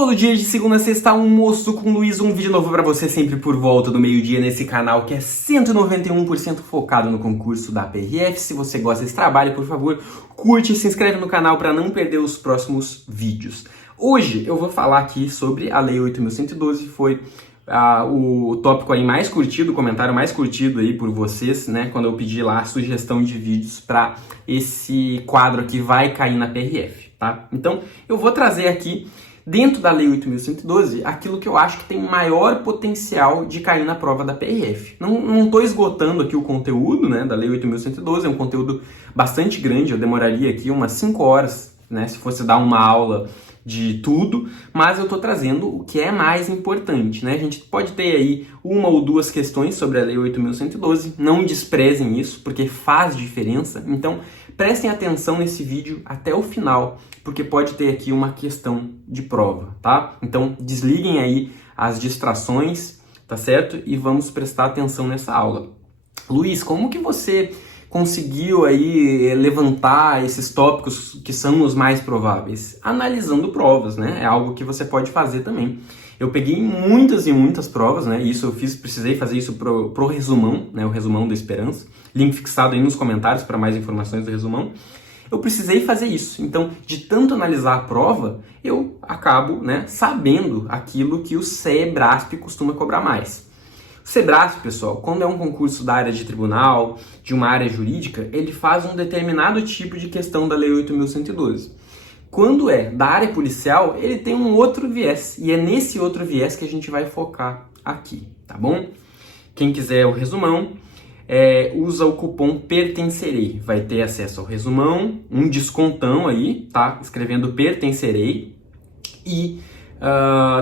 Todo dia de segunda a sexta, almoço com Luiz, um vídeo novo pra você sempre por volta do meio-dia nesse canal que é 191% focado no concurso da PRF. Se você gosta desse trabalho, por favor, curte e se inscreve no canal para não perder os próximos vídeos. Hoje eu vou falar aqui sobre a Lei 8.112, foi o tópico aí mais curtido, o comentário mais curtido aí por vocês, né, quando eu pedi lá a sugestão de vídeos para esse quadro que vai cair na PRF, tá? Então eu vou trazer aqui, dentro da Lei 8.112, aquilo que eu acho que tem maior potencial de cair na prova da PRF. Não estou esgotando aqui o conteúdo, né, da Lei 8.112, é um conteúdo bastante grande, eu demoraria aqui umas 5 horas, né, se fosse dar uma aula de tudo, mas eu estou trazendo o que é mais importante, né? A gente pode ter aí uma ou duas questões sobre a Lei 8.112, não desprezem isso, porque faz diferença, então prestem atenção nesse vídeo até o final, porque pode ter aqui uma questão de prova, tá? Então desliguem aí as distrações, tá certo? E vamos prestar atenção nessa aula. Luiz, como que você conseguiu aí levantar esses tópicos que são os mais prováveis? Analisando provas, né? É algo que você pode fazer também. Eu peguei muitas e muitas provas, né? Isso eu fiz, precisei fazer isso pro resumão, né? O resumão da Esperança. Link fixado aí nos comentários para mais informações do resumão. Eu precisei fazer isso. Então, de tanto analisar a prova, eu acabo, né, sabendo aquilo que o CEBRASP costuma cobrar mais. O CEBRASP, pessoal, quando é um concurso da área de tribunal, de uma área jurídica, ele faz um determinado tipo de questão da Lei 8.112. Quando é da área policial, ele tem um outro viés, e é nesse outro viés que a gente vai focar aqui, tá bom? Quem quiser o resumão, usa o cupom PERTENCEREI, vai ter acesso ao resumão, um descontão aí, tá? Escrevendo PERTENCEREI, e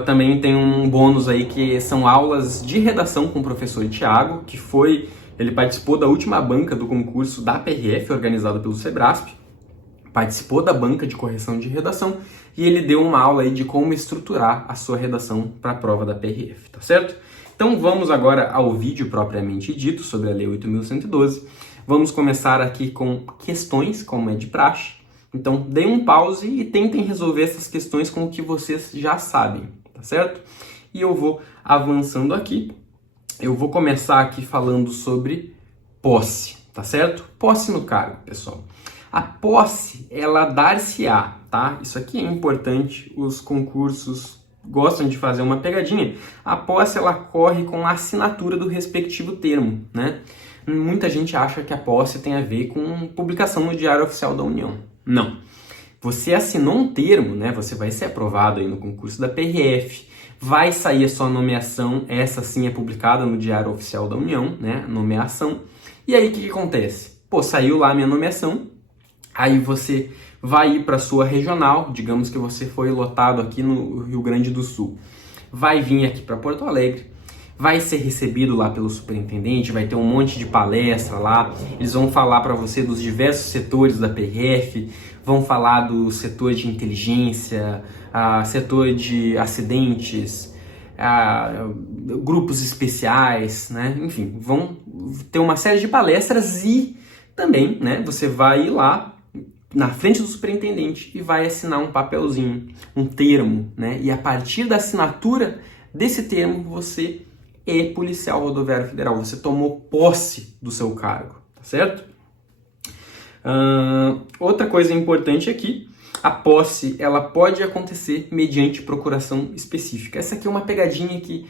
também tem um bônus aí que são aulas de redação com o professor Thiago, que ele participou da última banca do concurso da PRF, organizado pelo CEBRASP, participou da banca de correção de redação e ele deu uma aula aí de como estruturar a sua redação para a prova da PRF, tá certo? Então vamos agora ao vídeo propriamente dito sobre a Lei 8.112. Vamos começar aqui com questões, como é de praxe. Então, deem um pause e tentem resolver essas questões com o que vocês já sabem, tá certo? E eu vou avançando aqui. Eu vou começar aqui falando sobre posse, tá certo? Posse no cargo, pessoal. A posse, ela dar-se-á, tá? Isso aqui é importante, os concursos gostam de fazer uma pegadinha. A posse, ela corre com a assinatura do respectivo termo, né? Muita gente acha que a posse tem a ver com publicação no Diário Oficial da União. Não. Você assinou um termo, né? Você vai ser aprovado aí no concurso da PRF, vai sair a sua nomeação, essa sim é publicada no Diário Oficial da União, né? Nomeação. E aí o que acontece? Pô, saiu lá a minha nomeação, aí você vai ir para a sua regional, digamos que você foi lotado aqui no Rio Grande do Sul, vai vir aqui para Porto Alegre, vai ser recebido lá pelo superintendente, vai ter um monte de palestra lá, eles vão falar para você dos diversos setores da PRF, vão falar do setor de inteligência, setor de acidentes, grupos especiais, né? Enfim, vão ter uma série de palestras e também, né, você vai ir lá na frente do superintendente e vai assinar um papelzinho, um termo, né? E a partir da assinatura desse termo, você é policial rodoviário federal, você tomou posse do seu cargo, tá certo? Outra coisa importante aqui, a posse, ela pode acontecer mediante procuração específica. Essa aqui é uma pegadinha que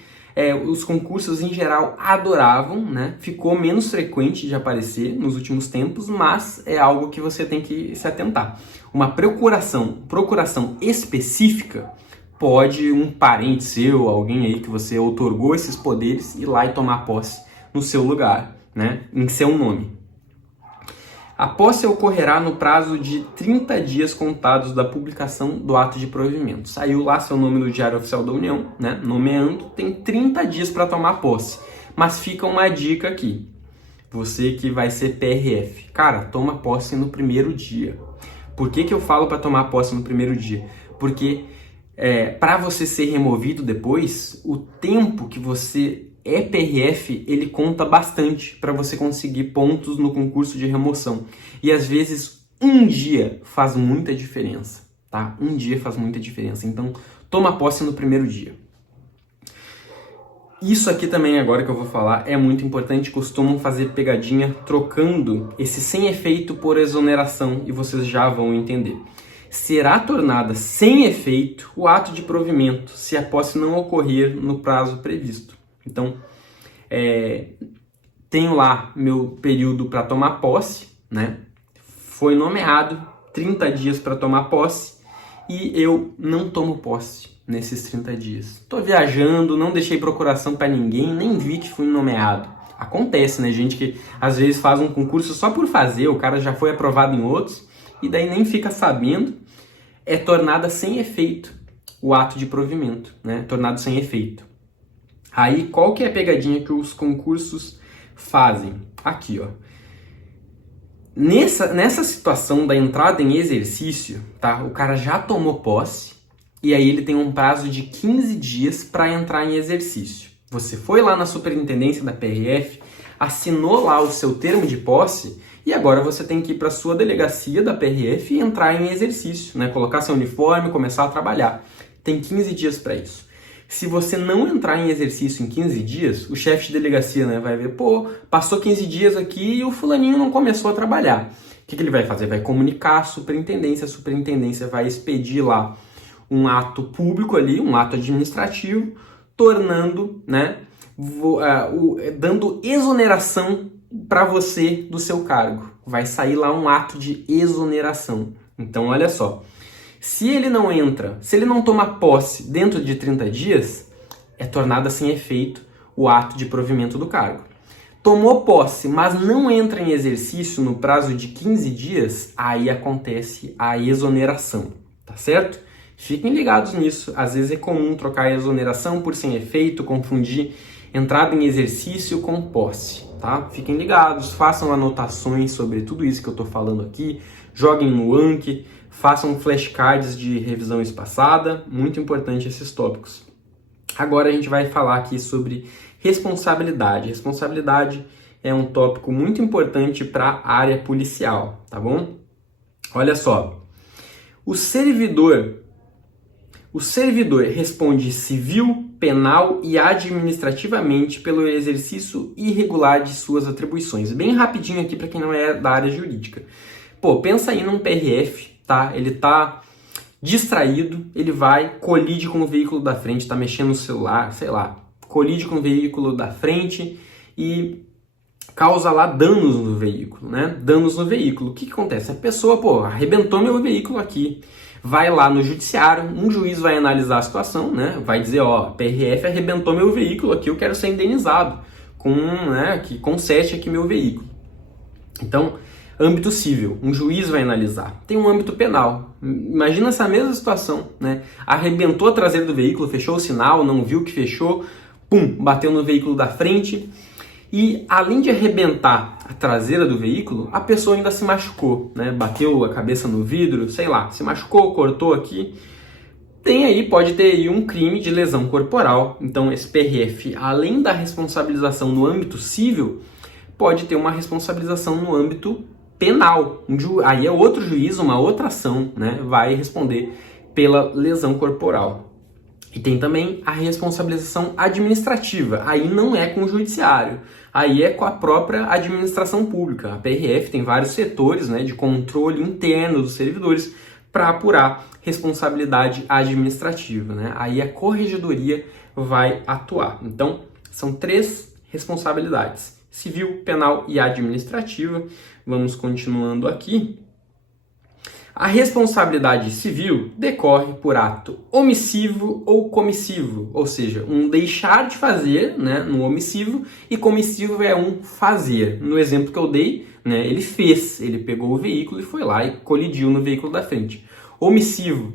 os concursos em geral adoravam, né? Ficou menos frequente de aparecer nos últimos tempos, mas é algo que você tem que se atentar. Uma procuração específica, pode um parente seu, alguém aí que você outorgou esses poderes, ir lá e tomar posse no seu lugar, né? Em seu nome. A posse ocorrerá no prazo de 30 dias contados da publicação do ato de provimento. Saiu lá seu nome no Diário Oficial da União, né? Nomeando, tem 30 dias para tomar posse. Mas fica uma dica aqui. Você que vai ser PRF, cara, toma posse no primeiro dia. Por que eu falo para tomar posse no primeiro dia? Porque para você ser removido depois, o tempo que você é PRF, ele conta bastante para você conseguir pontos no concurso de remoção. E às vezes um dia faz muita diferença, tá? Um dia faz muita diferença, então toma posse no primeiro dia. Isso aqui também agora que eu vou falar é muito importante, costumam fazer pegadinha trocando esse sem efeito por exoneração e vocês já vão entender. Será tornada sem efeito o ato de provimento se a posse não ocorrer no prazo previsto. Então, tenho lá meu período para tomar posse, né? Foi nomeado 30 dias para tomar posse e eu não tomo posse nesses 30 dias. Tô viajando, não deixei procuração para ninguém, nem vi que fui nomeado. Acontece, né, gente que às vezes faz um concurso só por fazer, o cara já foi aprovado em outros e daí nem fica sabendo. É tornada sem efeito o ato de provimento, né? Tornado sem efeito. Aí, qual que é a pegadinha que os concursos fazem? Aqui, ó. Nessa situação da entrada em exercício, tá? O cara já tomou posse e aí ele tem um prazo de 15 dias para entrar em exercício. Você foi lá na superintendência da PRF, assinou lá o seu termo de posse e agora você tem que ir para a sua delegacia da PRF e entrar em exercício, né? Colocar seu uniforme, começar a trabalhar. Tem 15 dias para isso. Se você não entrar em exercício em 15 dias, o chefe de delegacia, né, vai ver, pô, passou 15 dias aqui e o fulaninho não começou a trabalhar. O que ele vai fazer? Vai comunicar à superintendência, a superintendência vai expedir lá um ato público ali, um ato administrativo, tornando, né, dando exoneração para você do seu cargo. Vai sair lá um ato de exoneração. Então, olha só. Se ele não entra, se ele não toma posse dentro de 30 dias, é tornada sem efeito o ato de provimento do cargo. Tomou posse, mas não entra em exercício no prazo de 15 dias, aí acontece a exoneração, tá certo? Fiquem ligados nisso, às vezes é comum trocar exoneração por sem efeito, confundir entrada em exercício com posse, tá? Fiquem ligados, façam anotações sobre tudo isso que eu tô falando aqui, joguem no Anki, façam flashcards de revisão espaçada, muito importante esses tópicos. Agora a gente vai falar aqui sobre responsabilidade. Responsabilidade é um tópico muito importante para a área policial, tá bom? Olha só, o servidor responde civil, penal e administrativamente pelo exercício irregular de suas atribuições. Bem rapidinho aqui para quem não é da área jurídica. Pô, pensa aí num PRF, tá? Ele tá distraído, ele colide com o veículo da frente, tá mexendo no celular, sei lá, colide com o veículo da frente e causa lá danos no veículo, né? Danos no veículo. O que acontece? A pessoa, pô, arrebentou meu veículo aqui. Vai lá no judiciário, um juiz vai analisar a situação, né? Vai dizer, ó, PRF arrebentou meu veículo aqui, eu quero ser indenizado que conserte aqui meu veículo. Então, âmbito civil, um juiz vai analisar. Tem um âmbito penal. Imagina essa mesma situação, né? Arrebentou a traseira do veículo, fechou o sinal, não viu que fechou, pum, bateu no veículo da frente. E além de arrebentar a traseira do veículo, a pessoa ainda se machucou, né? Bateu a cabeça no vidro, sei lá, se machucou, cortou aqui. Pode ter aí um crime de lesão corporal. Então esse PRF, além da responsabilização no âmbito civil, pode ter uma responsabilização no âmbito penal. Aí é outro juiz, uma outra ação, né? Vai responder pela lesão corporal. E tem também a responsabilização administrativa. Aí não é com o judiciário, aí é com a própria administração pública. A PRF tem vários setores, né, de controle interno dos servidores para apurar responsabilidade administrativa, né? Aí a corregedoria vai atuar. Então, são 3 responsabilidades: civil, penal e administrativa. Vamos continuando aqui. A responsabilidade civil decorre por ato omissivo ou comissivo, ou seja, um deixar de fazer, né, no omissivo, e comissivo é um fazer. No exemplo que eu dei, né, ele pegou o veículo e foi lá e colidiu no veículo da frente. Omissivo,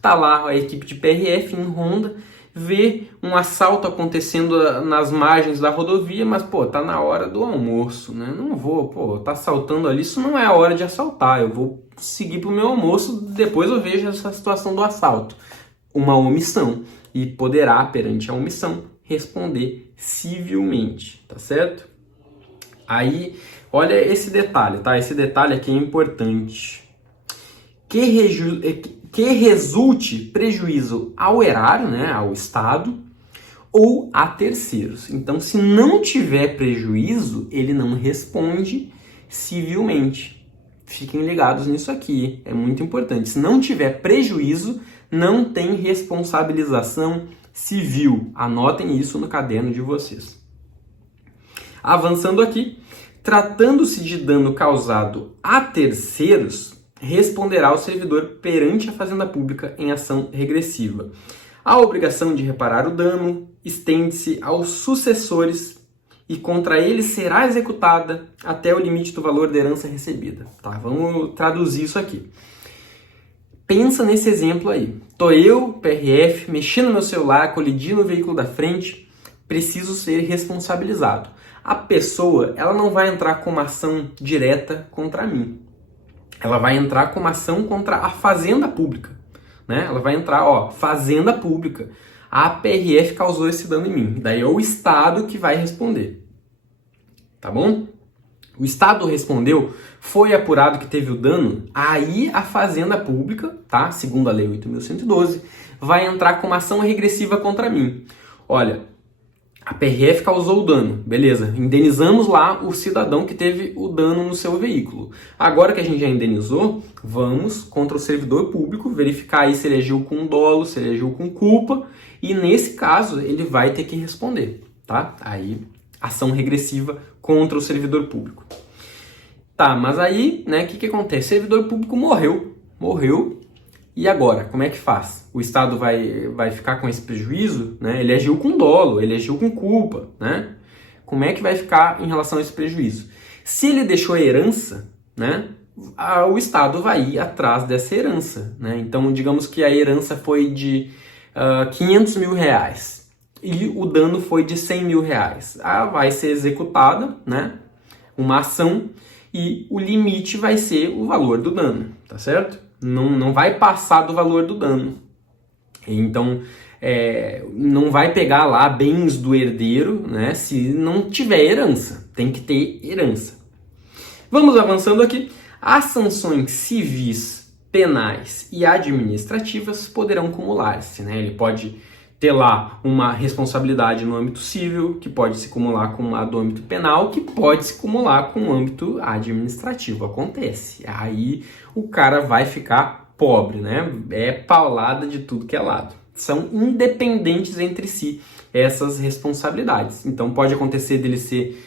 tá lá a equipe de PRF em ronda, vê um assalto acontecendo nas margens da rodovia, mas, pô, tá na hora do almoço, né? Não vou, pô, tá assaltando ali, isso não é a hora de assaltar, eu vou seguir pro meu almoço, depois eu vejo essa situação do assalto. Uma omissão, e poderá, perante a omissão, responder civilmente, tá certo? Aí, olha esse detalhe, tá? Esse detalhe aqui é importante. que resulte prejuízo ao erário, né, ao Estado, ou a terceiros. Então, se não tiver prejuízo, ele não responde civilmente. Fiquem ligados nisso aqui, é muito importante. Se não tiver prejuízo, não tem responsabilização civil. Anotem isso no caderno de vocês. Avançando aqui, tratando-se de dano causado a terceiros, responderá o servidor perante a Fazenda Pública em ação regressiva. A obrigação de reparar o dano estende-se aos sucessores e contra eles será executada até o limite do valor da herança recebida. Tá, vamos traduzir isso aqui. Pensa nesse exemplo aí. Tô eu, PRF, mexendo no meu celular, colidi no veículo da frente, preciso ser responsabilizado. A pessoa, ela não vai entrar com uma ação direta contra mim. Ela vai entrar com uma ação contra a Fazenda Pública. Né? Ela vai entrar, Fazenda Pública. A PRF causou esse dano em mim. Daí é o Estado que vai responder. Tá bom? O Estado respondeu, foi apurado que teve o dano, aí a Fazenda Pública, tá? Segundo a Lei 8.112, vai entrar com uma ação regressiva contra mim. Olha, a PRF causou o dano, beleza, indenizamos lá o cidadão que teve o dano no seu veículo. Agora que a gente já indenizou, vamos contra o servidor público, verificar aí se ele agiu com dolo, se ele agiu com culpa, e nesse caso ele vai ter que responder, tá? Aí, ação regressiva contra o servidor público. Tá, mas aí, né, o que acontece? O servidor público morreu, e agora? Como é que faz? O Estado vai ficar com esse prejuízo? Né? Ele agiu com dolo, ele agiu com culpa. Né? Como é que vai ficar em relação a esse prejuízo? Se ele deixou herança, né, o Estado vai ir atrás dessa herança. Né? Então, digamos que a herança foi de 500 mil reais e o dano foi de 100 mil reais. Vai ser executada, né, uma ação e o limite vai ser o valor do dano, tá certo? Não vai passar do valor do dano. Então, não vai pegar lá bens do herdeiro, né, se não tiver herança. Tem que ter herança. Vamos avançando aqui. As sanções civis, penais e administrativas poderão cumular-se. Né? Ele pode ter lá uma responsabilidade no âmbito civil, que pode se acumular com a do âmbito penal, que pode se acumular com o âmbito administrativo. Acontece. Aí o cara vai ficar pobre, né? É paulada de tudo que é lado. São independentes entre si essas responsabilidades. Então pode acontecer dele ser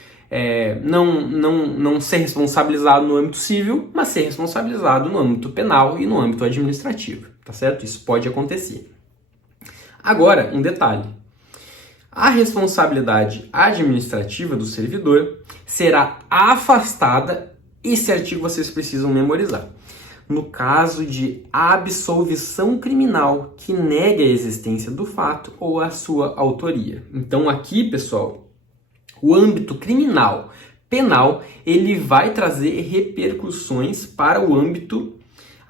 não ser responsabilizado no âmbito civil, mas ser responsabilizado no âmbito penal e no âmbito administrativo. Tá certo? Isso pode acontecer. Agora, um detalhe. A responsabilidade administrativa do servidor será afastada. Esse artigo vocês precisam memorizar. No caso de absolvição criminal que negue a existência do fato ou a sua autoria. Então aqui, pessoal, o âmbito criminal, penal, ele vai trazer repercussões para o âmbito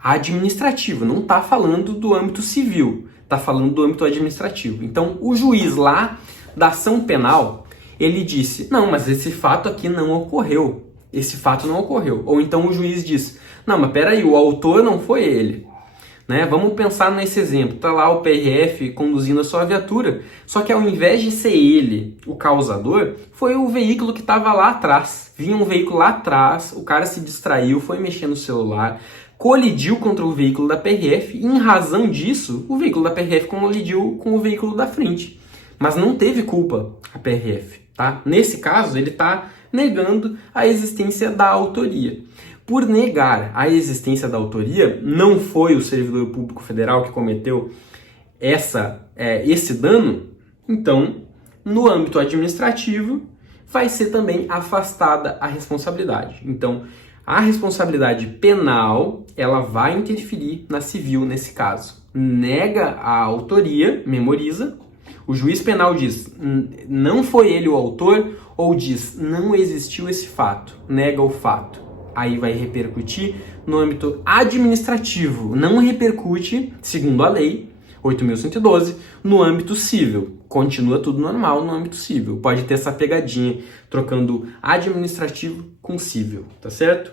administrativo. Não está falando do âmbito civil. Está falando do âmbito administrativo. Então, o juiz lá da ação penal, ele disse, não, mas esse fato aqui não ocorreu. Esse fato não ocorreu. Ou então o juiz diz, não, mas peraí, o autor não foi ele. Né? Vamos pensar nesse exemplo. Está lá o PRF conduzindo a sua viatura, só que ao invés de ser ele o causador, foi o veículo que estava lá atrás. Vinha um veículo lá atrás, o cara se distraiu, foi mexer no celular, colidiu contra o veículo da PRF e, em razão disso, o veículo da PRF colidiu com o veículo da frente. Mas não teve culpa a PRF. Tá? Nesse caso, ele está negando a existência da autoria. Por negar a existência da autoria, não foi o servidor público federal que cometeu esse dano, então, no âmbito administrativo, vai ser também afastada a responsabilidade. Então, a responsabilidade penal, ela vai interferir na civil nesse caso. Nega a autoria, memoriza, o juiz penal diz, não foi ele o autor, ou diz, não existiu esse fato, nega o fato. Aí vai repercutir no âmbito administrativo, não repercute, segundo a lei 8.112, no âmbito civil. Continua tudo normal no âmbito civil. Pode ter essa pegadinha, trocando administrativo com civil, tá certo?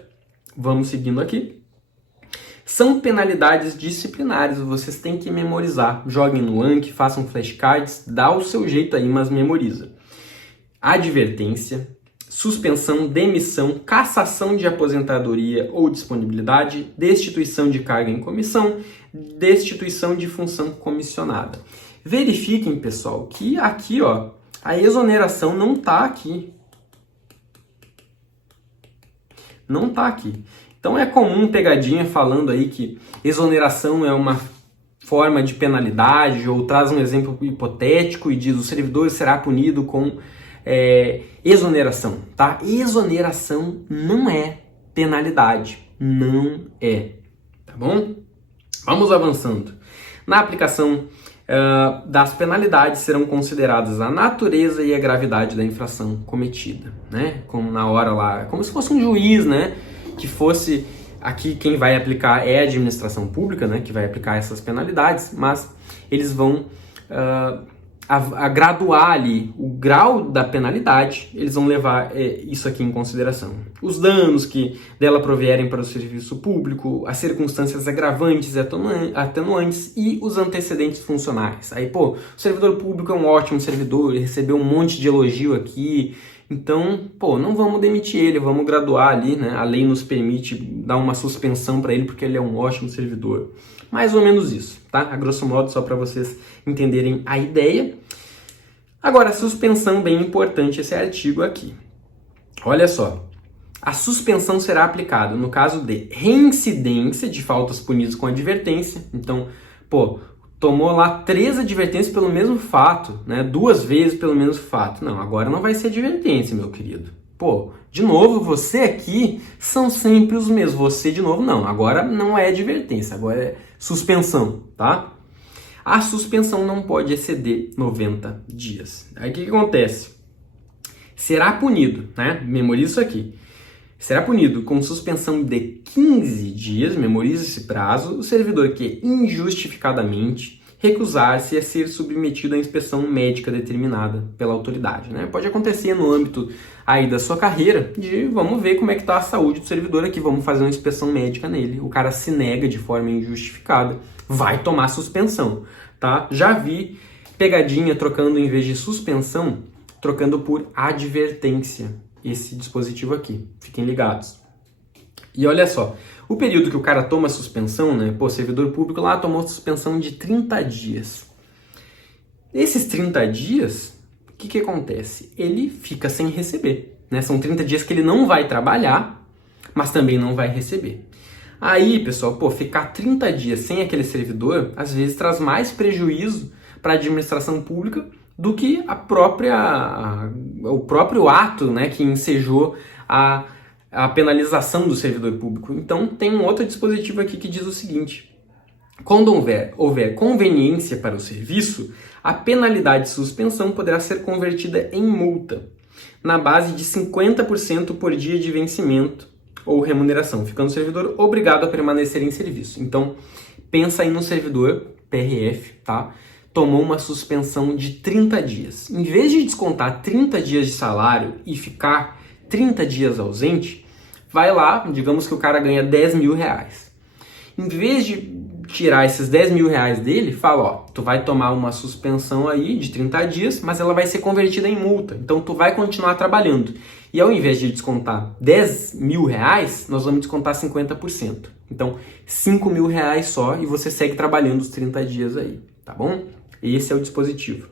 Vamos seguindo aqui. São penalidades disciplinares, vocês têm que memorizar. Joguem no Anki, façam flashcards, dá o seu jeito aí, mas memoriza. Advertência, suspensão, demissão, cassação de aposentadoria ou disponibilidade, destituição de carga em comissão, destituição de função comissionada. Verifiquem, pessoal, que aqui, ó, a exoneração não está aqui. Não está aqui. Então é comum pegadinha falando aí que exoneração é uma forma de penalidade, ou traz um exemplo hipotético e diz o servidor será punido com exoneração, tá? Exoneração não é penalidade, não é, tá bom? Vamos avançando. Na aplicação das penalidades serão consideradas a natureza e a gravidade da infração cometida, né? Como na hora lá, como se fosse um juiz, né? Que fosse, aqui quem vai aplicar é a administração pública, né? Que vai aplicar essas penalidades, mas eles vão a graduar ali o grau da penalidade, eles vão levar isso aqui em consideração. Os danos que dela provierem para o serviço público, as circunstâncias agravantes e atenuantes e os antecedentes funcionais. Aí, pô, o servidor público é um ótimo servidor, ele recebeu um monte de elogio aqui, então, pô, não vamos demitir ele, vamos graduar ali, né? A lei nos permite dar uma suspensão para ele porque ele é um ótimo servidor. Mais ou menos isso, tá? A grosso modo, só para vocês entenderem a ideia. Agora, a suspensão, bem importante esse artigo aqui. Olha só, a suspensão será aplicada no caso de reincidência de faltas punidas com advertência. Então, pô, tomou lá 3 advertências pelo mesmo fato, né? 2 vezes pelo mesmo fato. Não, agora não vai ser advertência, meu querido. Pô, de novo, você aqui são sempre os mesmos. Você, de novo, não. Agora não é advertência, agora é suspensão, tá? A suspensão não pode exceder 90 dias. Aí o que acontece? Será punido, né? Memoriza isso aqui. Será punido com suspensão de 15 dias, memoriza esse prazo, o servidor que injustificadamente recusar-se a ser submetido à inspeção médica determinada pela autoridade, né? Pode acontecer no âmbito aí da sua carreira, de vamos ver como é que está a saúde do servidor aqui, vamos fazer uma inspeção médica nele. O cara se nega de forma injustificada, vai tomar suspensão, tá? Já vi pegadinha trocando, em vez de suspensão, trocando por advertência, esse dispositivo aqui. Fiquem ligados. E olha só, o período que o cara toma suspensão, né? Pô, servidor público lá tomou suspensão de 30 dias. Esses 30 dias, o que acontece? Ele fica sem receber, né? São 30 dias que ele não vai trabalhar, mas também não vai receber. Aí, pessoal, pô, ficar 30 dias sem aquele servidor, às vezes traz mais prejuízo para a administração pública do que o próprio ato, né, que ensejou a penalização do servidor público. Então, tem um outro dispositivo aqui que diz o seguinte: quando houver conveniência para o serviço, a penalidade de suspensão poderá ser convertida em multa, na base de 50% por dia de vencimento ou remuneração, ficando o servidor obrigado a permanecer em serviço. Então, pensa aí no servidor PRF, tá? Tomou uma suspensão de 30 dias. Em vez de descontar 30 dias de salário e ficar 30 dias ausente, vai lá, digamos que o cara ganha 10 mil reais. Em vez de tirar esses 10 mil reais dele, fala, ó, tu vai tomar uma suspensão aí de 30 dias, mas ela vai ser convertida em multa. Então, tu vai continuar trabalhando. E ao invés de descontar 10 mil reais, nós vamos descontar 50%. Então, 5 mil reais só e você segue trabalhando os 30 dias aí, tá bom? Esse é o dispositivo.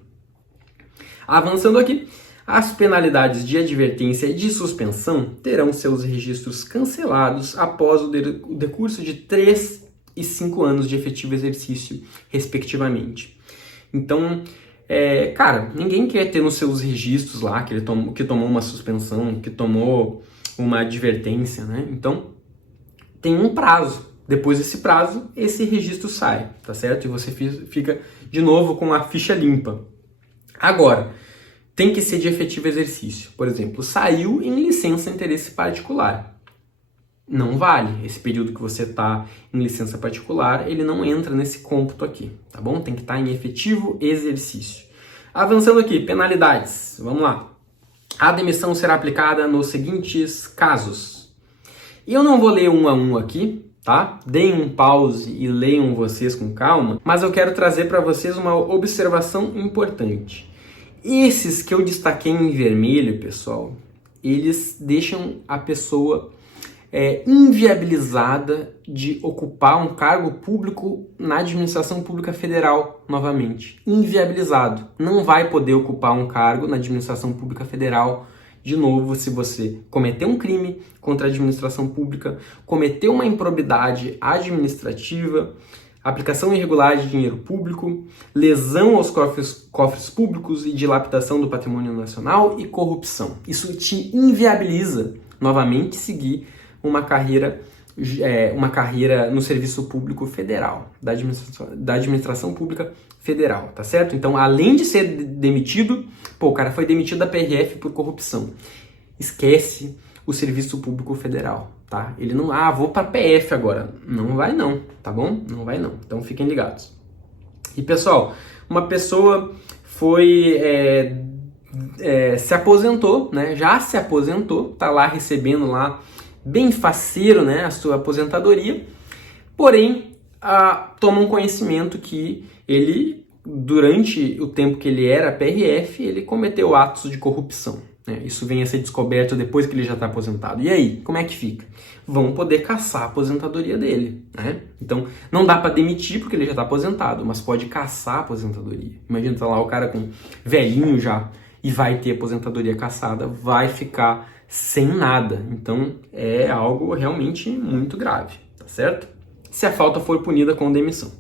Avançando aqui, as penalidades de advertência e de suspensão terão seus registros cancelados após o decurso de 3 e 5 anos de efetivo exercício, respectivamente. Então, cara, ninguém quer ter nos seus registros lá que tomou uma suspensão, que tomou uma advertência, né? Então, tem um prazo. Depois desse prazo, esse registro sai, tá certo? E você fica de novo com a ficha limpa. Agora, tem que ser de efetivo exercício. Por exemplo, saiu em licença interesse particular. Não vale. Esse período que você está em licença particular, ele não entra nesse cômputo aqui, tá bom? Tem que estar em efetivo exercício. Avançando aqui, penalidades. Vamos lá. A demissão será aplicada nos seguintes casos. E eu não vou ler um a um aqui, tá? Deem um pause e leiam vocês com calma, mas eu quero trazer para vocês uma observação importante. Esses que eu destaquei em vermelho, pessoal, eles deixam a pessoa inviabilizada de ocupar um cargo público na administração pública federal novamente. Inviabilizado. Não vai poder ocupar um cargo na administração pública federal de novo se você cometer um crime contra a administração pública, cometer uma improbidade administrativa, aplicação irregular de dinheiro público, lesão aos cofres públicos e dilapidação do patrimônio nacional e corrupção. Isso te inviabiliza novamente seguir uma carreira no serviço público federal, da administração pública federal, tá certo? Então, além de ser demitido, o cara foi demitido da PRF por corrupção. Esquece o serviço público federal, tá? Ele não, vou pra PF agora. Não vai não, tá bom? Não vai não. Então, fiquem ligados. E, pessoal, uma pessoa se aposentou, né? Já se aposentou, tá lá recebendo lá bem faceiro, né, a sua aposentadoria, porém toma um conhecimento que ele, durante o tempo que ele era PRF, ele cometeu atos de corrupção, né? Isso vem a ser descoberto depois que ele já está aposentado. E aí, como é que fica? Vão poder caçar a aposentadoria dele, né? Então, não dá para demitir porque ele já está aposentado, mas pode caçar a aposentadoria. Imagina, tá lá o cara com velhinho já e vai ter aposentadoria caçada, vai ficar sem nada. Então, é algo realmente muito grave, tá certo? Se a falta for punida com demissão.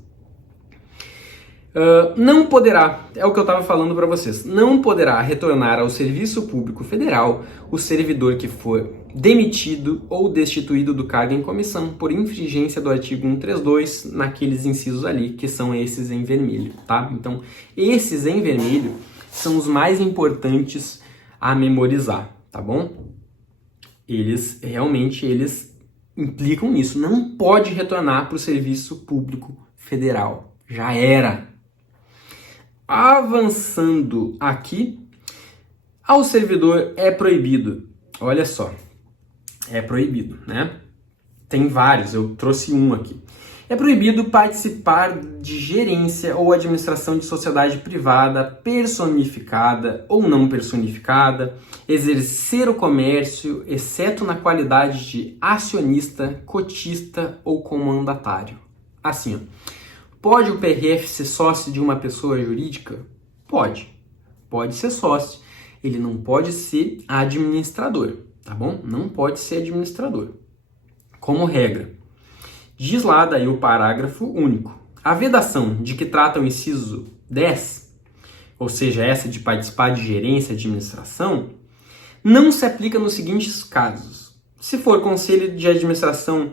Não poderá, é o que eu estava falando para vocês, não poderá retornar ao serviço público federal o servidor que for demitido ou destituído do cargo em comissão por infringência do artigo 132 naqueles incisos ali, que são esses em vermelho, tá? Então, esses em vermelho são os mais importantes a memorizar, tá bom? Eles implicam nisso. Não pode retornar para o serviço público federal. Já era. Avançando aqui, ao servidor é proibido. Olha só, é proibido, né? Tem vários, eu trouxe um aqui. É proibido participar de gerência ou administração de sociedade privada personificada ou não personificada, exercer o comércio, exceto na qualidade de acionista, cotista ou comandatário. Assim, ó. Pode o PRF ser sócio de uma pessoa jurídica? Pode. Pode ser sócio. Ele não pode ser administrador, tá bom? Não pode ser administrador. Como regra, diz lá daí o parágrafo único. A vedação de que trata o inciso 10, ou seja, essa de participar de gerência e administração, não se aplica nos seguintes casos. Se for conselho de administração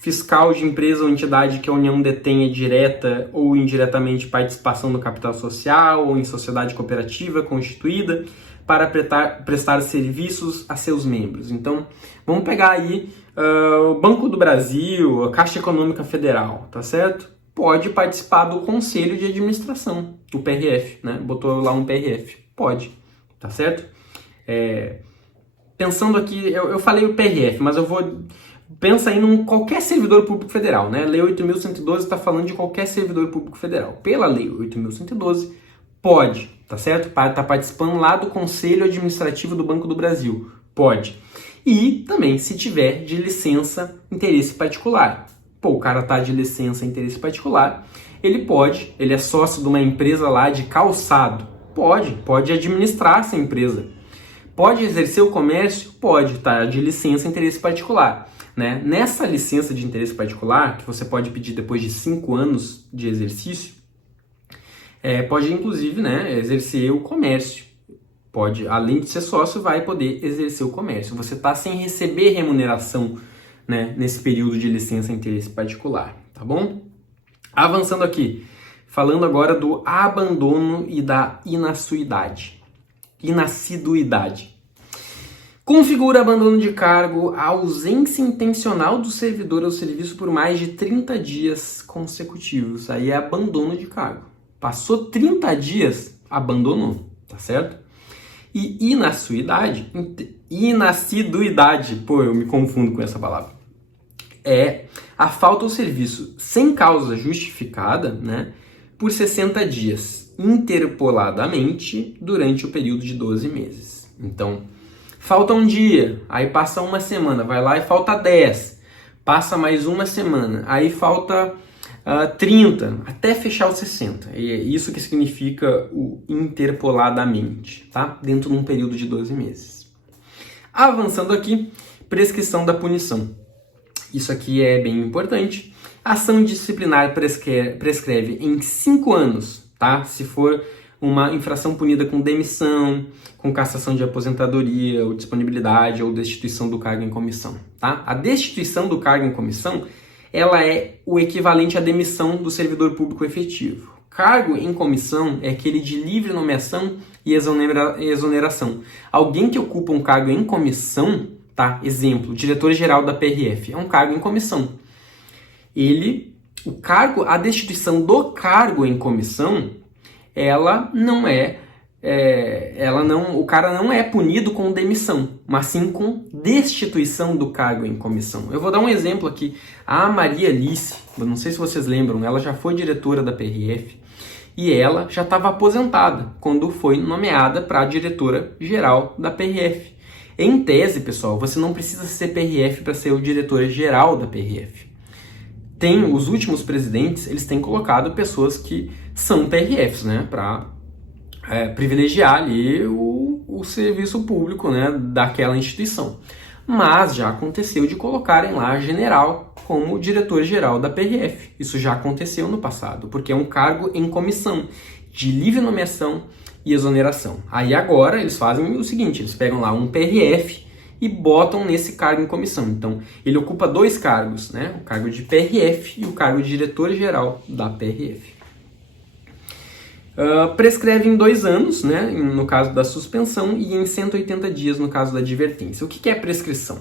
fiscal de empresa ou entidade que a União detenha direta ou indiretamente participação no capital social ou em sociedade cooperativa constituída para prestar serviços a seus membros. Então, vamos pegar aí o Banco do Brasil, a Caixa Econômica Federal, tá certo? Pode participar do Conselho de Administração, o PRF, né? Botou lá um PRF. Pode, tá certo? Pensando aqui, eu falei o PRF, mas eu vou... Pensa aí em qualquer servidor público federal, né? Lei 8.112 está falando de qualquer servidor público federal. Pela Lei 8.112, pode, tá certo? Tá participando lá do Conselho Administrativo do Banco do Brasil. Pode. E também, se tiver de licença interesse particular. O cara tá de licença interesse particular, ele é sócio de uma empresa lá de calçado. Pode administrar essa empresa. Pode exercer o comércio? Pode, tá de licença interesse particular. Né? Nessa licença de interesse particular, que você pode pedir depois de 5 anos de exercício, pode inclusive, né, exercer o comércio. Pode, além de ser sócio, vai poder exercer o comércio. Você está sem receber remuneração, né, nesse período de licença interesse particular, tá bom? Avançando aqui, falando agora do abandono e da inassiduidade. Configura abandono de cargo a ausência intencional do servidor ao serviço por mais de 30 dias consecutivos. Aí é abandono de cargo. Passou 30 dias, abandonou, tá certo? E inassiduidade, eu me confundo com essa palavra, é a falta ao serviço sem causa justificada, né, por 60 dias, interpoladamente, durante o período de 12 meses. Então, falta um dia, aí passa uma semana, vai lá e falta 10, passa mais uma semana, aí falta 30, até fechar os 60. E é isso que significa o interpoladamente, tá? Dentro de um período de 12 meses. Avançando aqui, prescrição da punição. Isso aqui é bem importante. A ação disciplinar prescreve em 5 anos, tá? Se for uma infração punida com demissão, com cassação de aposentadoria, ou disponibilidade, ou destituição do cargo em comissão, tá? A destituição do cargo em comissão, ela é o equivalente à demissão do servidor público efetivo. Cargo em comissão é aquele de livre nomeação e exoneração. Alguém que ocupa um cargo em comissão, tá? Exemplo, diretor-geral da PRF, é um cargo em comissão. A destituição do cargo em comissão, o cara não é punido com demissão, mas sim com destituição do cargo em comissão. Eu vou dar um exemplo aqui. A Maria Alice, eu não sei se vocês lembram, ela já foi diretora da PRF e ela já estava aposentada quando foi nomeada para diretora-geral da PRF. Em tese, pessoal, você não precisa ser PRF para ser o diretor-geral da PRF. Os últimos presidentes, eles têm colocado pessoas que são PRFs, né, para privilegiar ali o serviço público, né, daquela instituição. Mas já aconteceu de colocarem lá general como diretor-geral da PRF. Isso já aconteceu no passado, porque é um cargo em comissão, de livre nomeação e exoneração. Aí agora eles fazem o seguinte, eles pegam lá um PRF e botam nesse cargo em comissão. Então, ele ocupa 2 cargos, né? O cargo de PRF e o cargo de diretor-geral da PRF. Prescreve em 2 anos, né? No caso da suspensão, e em 180 dias no caso da advertência. O que é prescrição?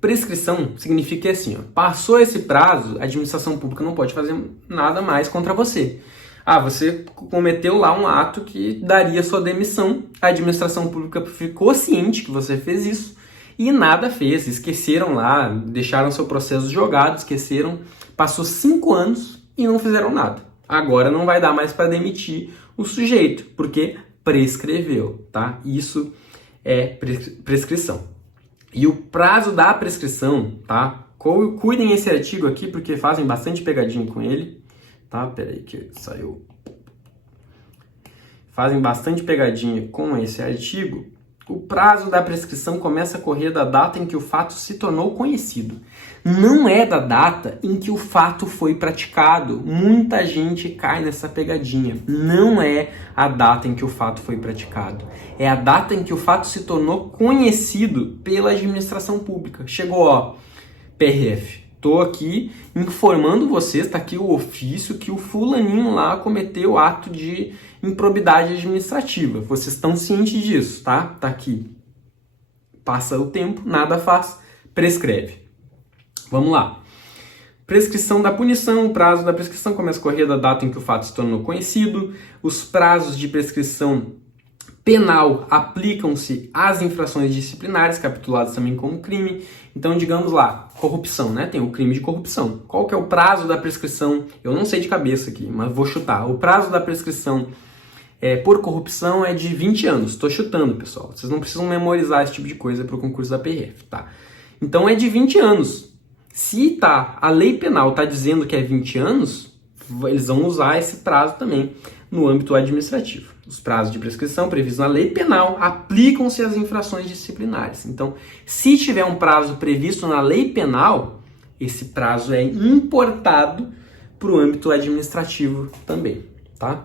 Prescrição significa que assim, passou esse prazo, a administração pública não pode fazer nada mais contra você. Você cometeu lá um ato que daria sua demissão, a administração pública ficou ciente que você fez isso, e nada fez, esqueceram lá, deixaram seu processo jogado, esqueceram, passou 5 anos e não fizeram nada. Agora não vai dar mais para demitir o sujeito, porque prescreveu, tá? Isso é prescrição. E o prazo da prescrição, tá? Cuidem esse artigo aqui, porque fazem bastante pegadinha com ele, tá? Peraí que saiu. Fazem bastante pegadinha com esse artigo. O prazo da prescrição começa a correr da data em que o fato se tornou conhecido. Não é da data em que o fato foi praticado. Muita gente cai nessa pegadinha. Não é a data em que o fato foi praticado. É a data em que o fato se tornou conhecido pela administração pública. Chegou, PRF, estou aqui informando vocês, está aqui o ofício que o fulaninho lá cometeu ato de improbidade administrativa. Vocês estão cientes disso, tá? Tá aqui. Passa o tempo, nada faz, prescreve. Vamos lá. Prescrição da punição. O prazo da prescrição começa a correr da data em que o fato se tornou conhecido. Os prazos de prescrição penal aplicam-se às infrações disciplinares, capituladas também como crime. Então, digamos lá, corrupção, né? Tem o crime de corrupção. Qual que é o prazo da prescrição? Eu não sei de cabeça aqui, mas vou chutar. O prazo da prescrição por corrupção é de 20 anos. Estou chutando, pessoal. Vocês não precisam memorizar esse tipo de coisa para o concurso da PRF, tá? Então, é de 20 anos. Se a lei penal está dizendo que é 20 anos, eles vão usar esse prazo também no âmbito administrativo. Os prazos de prescrição previstos na lei penal aplicam-se às infrações disciplinares. Então, se tiver um prazo previsto na lei penal, esse prazo é importado para o âmbito administrativo também, tá?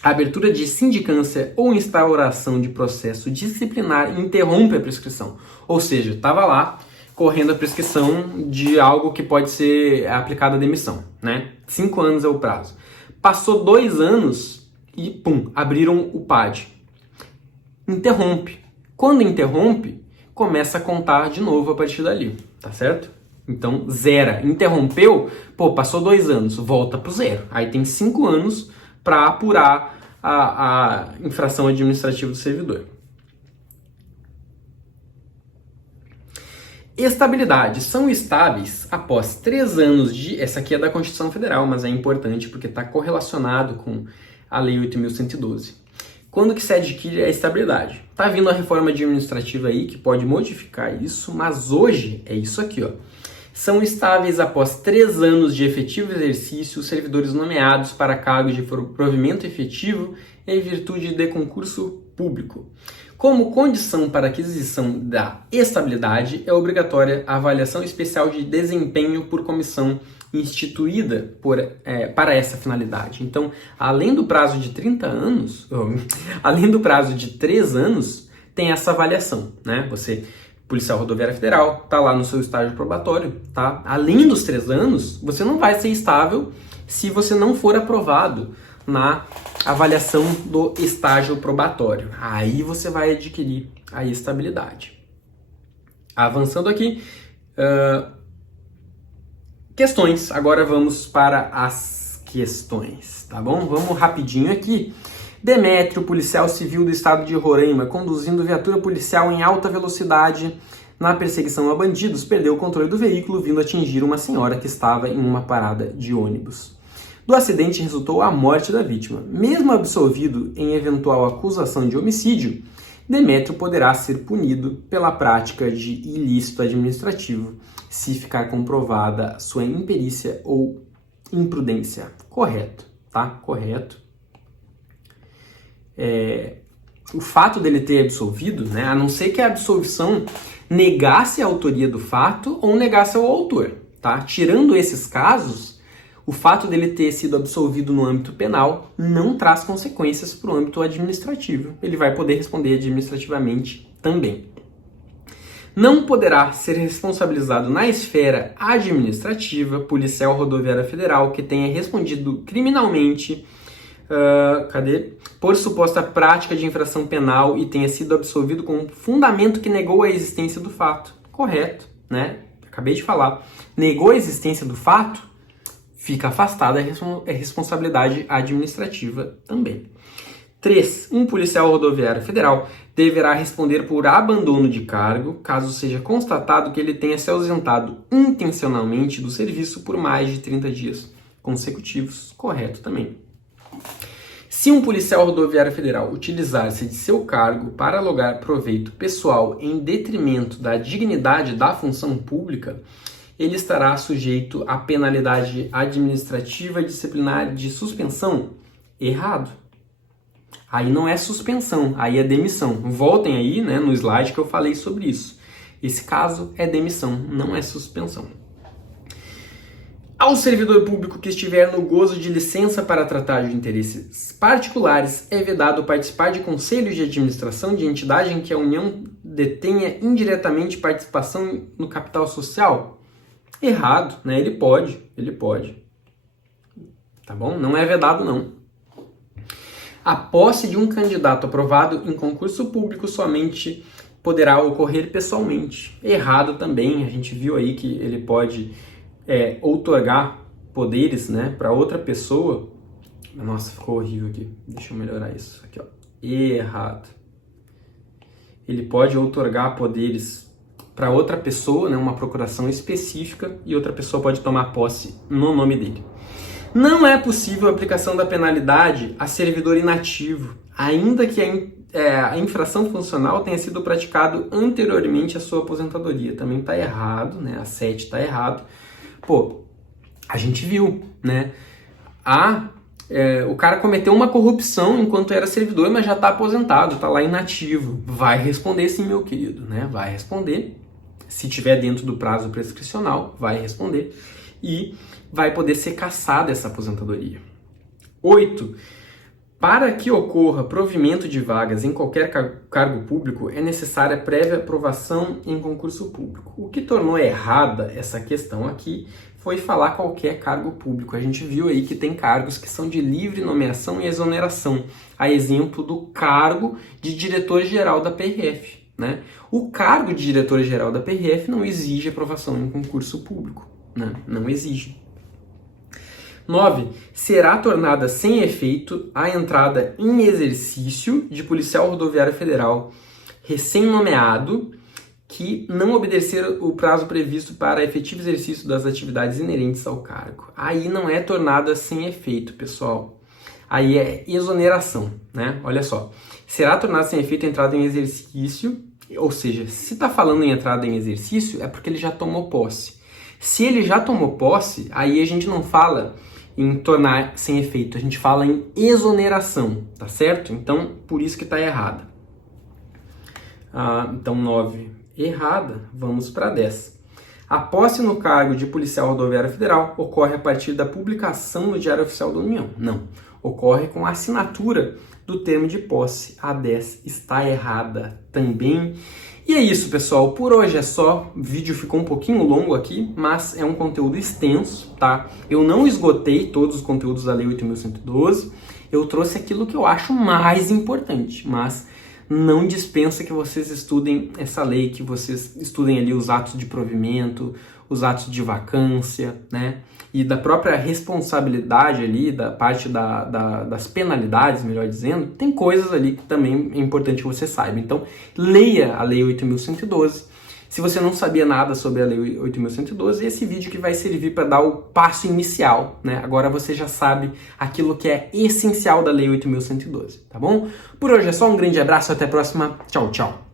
A abertura de sindicância ou instauração de processo disciplinar interrompe a prescrição. Ou seja, estava lá correndo a prescrição de algo que pode ser aplicado à demissão, né? 5 anos é o prazo. Passou 2 anos e, pum, abriram o PAD. Interrompe. Quando interrompe, começa a contar de novo a partir dali, tá certo? Então, zera. Interrompeu, passou 2 anos, volta pro 0. Aí tem 5 anos para apurar a infração administrativa do servidor. Estabilidade. São estáveis após 3 anos de... Essa aqui é da Constituição Federal, mas é importante porque está correlacionado com a Lei 8.112. Quando que se adquire a estabilidade? Tá vindo a reforma administrativa aí que pode modificar isso, mas hoje é isso aqui, ó. São estáveis após 3 anos de efetivo exercício os servidores nomeados para cargos de provimento efetivo em virtude de concurso público. Como condição para aquisição da estabilidade, é obrigatória a avaliação especial de desempenho por comissão instituída para essa finalidade. Então, além do prazo de 30 anos, além do prazo de 3 anos, tem essa avaliação, né? Você, Policial Rodoviária Federal, tá lá no seu estágio probatório, tá? Além dos 3 anos, você não vai ser estável se você não for aprovado na avaliação do estágio probatório. Aí você vai adquirir a estabilidade. Avançando aqui, questões. Agora vamos para as questões, tá bom? Vamos rapidinho aqui. Demétrio, policial civil do estado de Roraima, conduzindo viatura policial em alta velocidade na perseguição a bandidos, perdeu o controle do veículo, vindo atingir uma senhora que estava em uma parada de ônibus. Do acidente resultou a morte da vítima. Mesmo absolvido em eventual acusação de homicídio, Demétrio poderá ser punido pela prática de ilícito administrativo, se ficar comprovada sua imperícia ou imprudência. Correto, tá? Correto. O fato dele ter absolvido, né, a não ser que a absolvição negasse a autoria do fato ou negasse o autor, tá? Tirando esses casos, o fato dele ter sido absolvido no âmbito penal não traz consequências para o âmbito administrativo. Ele vai poder responder administrativamente também. Não poderá ser responsabilizado na esfera administrativa policial rodoviária federal que tenha respondido criminalmente por suposta prática de infração penal e tenha sido absolvido com fundamento que negou a existência do fato. Correto, né? Acabei de falar. Negou a existência do fato, fica afastada a responsabilidade administrativa também. 3. Um policial rodoviário federal deverá responder por abandono de cargo, caso seja constatado que ele tenha se ausentado intencionalmente do serviço por mais de 30 dias consecutivos. Correto também. Se um policial rodoviário federal utilizar-se de seu cargo para alogar proveito pessoal em detrimento da dignidade da função pública, ele estará sujeito à penalidade administrativa disciplinar de suspensão? Errado. Aí não é suspensão, aí é demissão. Voltem aí, né, no slide que eu falei sobre isso. Esse caso é demissão, não é suspensão. Ao servidor público que estiver no gozo de licença para tratar de interesses particulares, é vedado participar de conselhos de administração de entidade em que a União detenha indiretamente participação no capital social? Errado, né? Ele pode. Tá bom? Não é vedado, não. A posse de um candidato aprovado em concurso público somente poderá ocorrer pessoalmente. Errado também, a gente viu aí que ele pode outorgar poderes, né, para outra pessoa. Nossa, ficou horrível aqui. Deixa eu melhorar isso. Aqui, ó. Errado. Ele pode outorgar poderes para outra pessoa, né, uma procuração específica, e outra pessoa pode tomar posse no nome dele. Não é possível a aplicação da penalidade a servidor inativo, ainda que a infração funcional tenha sido praticado anteriormente à sua aposentadoria. Também está errado, né? A 7 está errado. Pô, a gente viu, né? O cara cometeu uma corrupção enquanto era servidor, mas já está aposentado, está lá inativo. Vai responder sim, meu querido, né? Vai responder. Se tiver dentro do prazo prescricional, vai responder. E vai poder ser cassada essa aposentadoria. 8. Para que ocorra provimento de vagas em qualquer cargo público, é necessária prévia aprovação em concurso público. O que tornou errada essa questão aqui foi falar qualquer cargo público. A gente viu aí que tem cargos que são de livre nomeação e exoneração, a exemplo do cargo de diretor-geral da PRF, né? O cargo de diretor-geral da PRF não exige aprovação em concurso público, né? Não exige. 9. Será tornada sem efeito a entrada em exercício de policial rodoviário federal recém-nomeado que não obedecer o prazo previsto para efetivo exercício das atividades inerentes ao cargo. Aí não é tornada sem efeito, pessoal. Aí é exoneração, né? Olha só. Será tornada sem efeito a entrada em exercício, ou seja, se está falando em entrada em exercício, é porque ele já tomou posse. Se ele já tomou posse, aí a gente não fala em tornar sem efeito, a gente fala em exoneração, tá certo? Então, por isso que está errada. Então, 9 errada, vamos para 10. A posse no cargo de policial rodoviário federal ocorre a partir da publicação no Diário Oficial da União. Não, ocorre com a assinatura do termo de posse. A 10 está errada também. E é isso, pessoal. Por hoje é só. O vídeo ficou um pouquinho longo aqui, mas é um conteúdo extenso, tá? Eu não esgotei todos os conteúdos da Lei 8.112. Eu trouxe aquilo que eu acho mais importante, mas não dispensa que vocês estudem essa lei, que vocês estudem ali os atos de provimento, os atos de vacância, né? E da própria responsabilidade ali, da parte das penalidades, melhor dizendo, tem coisas ali que também é importante que você saiba. Então, leia a Lei 8.112. Se você não sabia nada sobre a Lei 8.112, esse vídeo que vai servir para dar o passo inicial, né? Agora você já sabe aquilo que é essencial da Lei 8.112, tá bom? Por hoje é só, um grande abraço, até a próxima. Tchau, tchau.